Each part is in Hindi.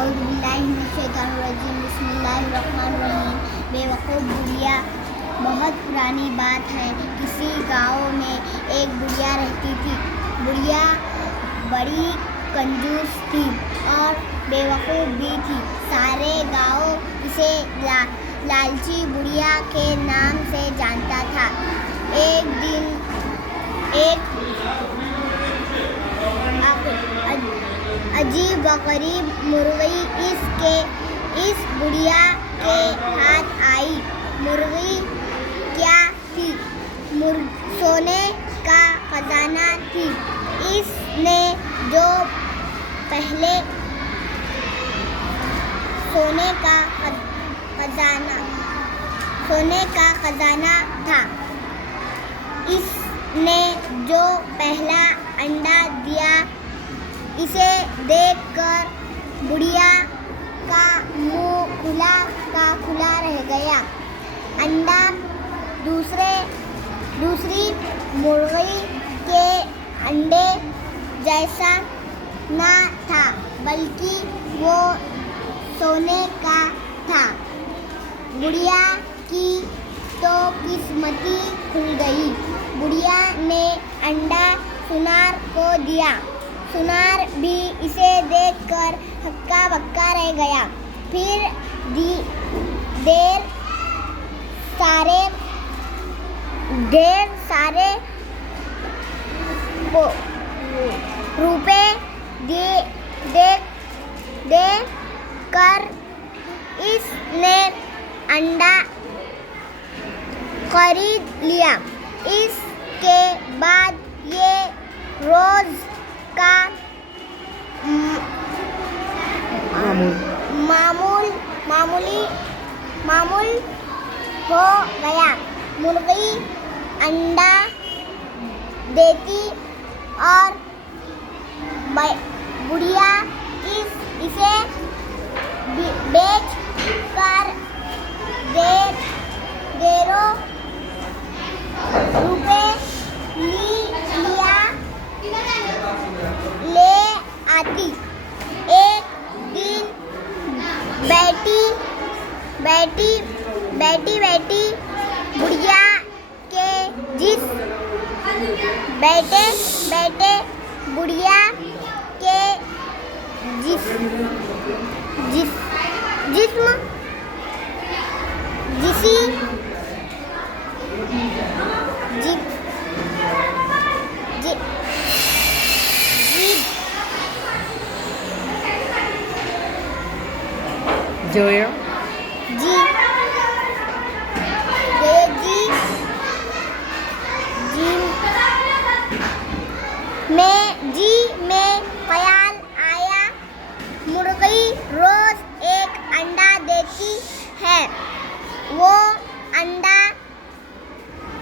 औज़ुबिल्लाहिमिनश्शैतानिर्रजीम बिस्मिल्लाहिर्रहमानिर्रहीम। बेवकूफ़ बुढ़िया। बहुत पुरानी बात है। किसी गांव में एक बुढ़िया रहती थी। बुढ़िया बड़ी कंजूस थी और बेवकूफ़ भी थी। सारे गांव इसे लालची बुढ़िया के नाम से जानता था। एक दिन एक अजीब व गरीब मुर्गी इस बुढ़िया के हाथ आई। मुर्गी क्या थी? सोने का खजाना थी। इसने जो पहले सोने का खजाना था। इसने जो पहला अंडा दिया, इसे देखकर बुढ़िया का मुंह खुला का खुला रह गया। अंडा दूसरी मुर्गी के अंडे जैसा न था, बल्कि वो सोने का था। बुढ़िया की तो किस्मती खुल गई। बुढ़िया ने अंडा सुनार को दिया। सुनार भी इसे देखकर हक्का बक्का रह गया। फिर ढेर सारे रुपए दे कर इसने अंडा खरीद लिया। इसके बाद ये रोज का मामूल हो गया। मुर्गी अंडा देती और बुढ़िया इसे बेच कर ढेरों रुपए ले आती। एक दिन बैठी बुढ़िया के बुढ़िया के जिस्म जोया में ख्याल आया। मुर्गी रोज एक अंडा देती है। वो अंडा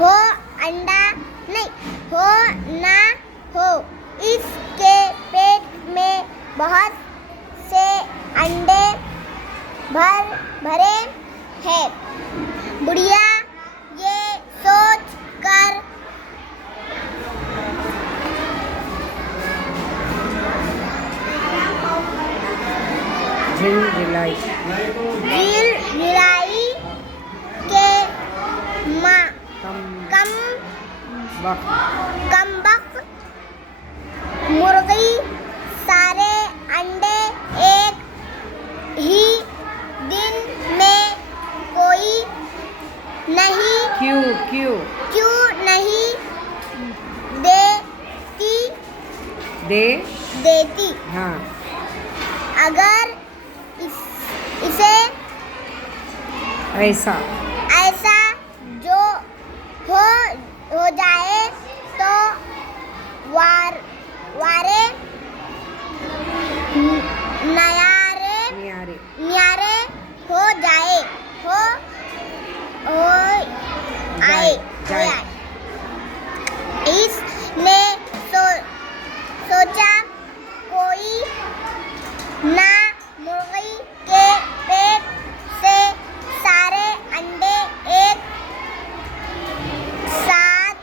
हो ना हो, इसके पेट में बहुत से अंडे भरे हैं। बुढ़िया ये सोच कर झिल मिलाई के कम वक्त मुर्गी सारे अंडे एक ही दिन में कोई नहीं क्यों नहीं देती। हाँ, अगर इसे ऐसा जो हो जाए तो वारे न्यारे हो आए। इसने सोचा कोई ना मुर्गी के पेट से सारे अंडे एक साथ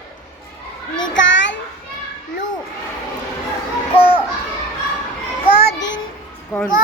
निकाल लूं। को दिन कौन? को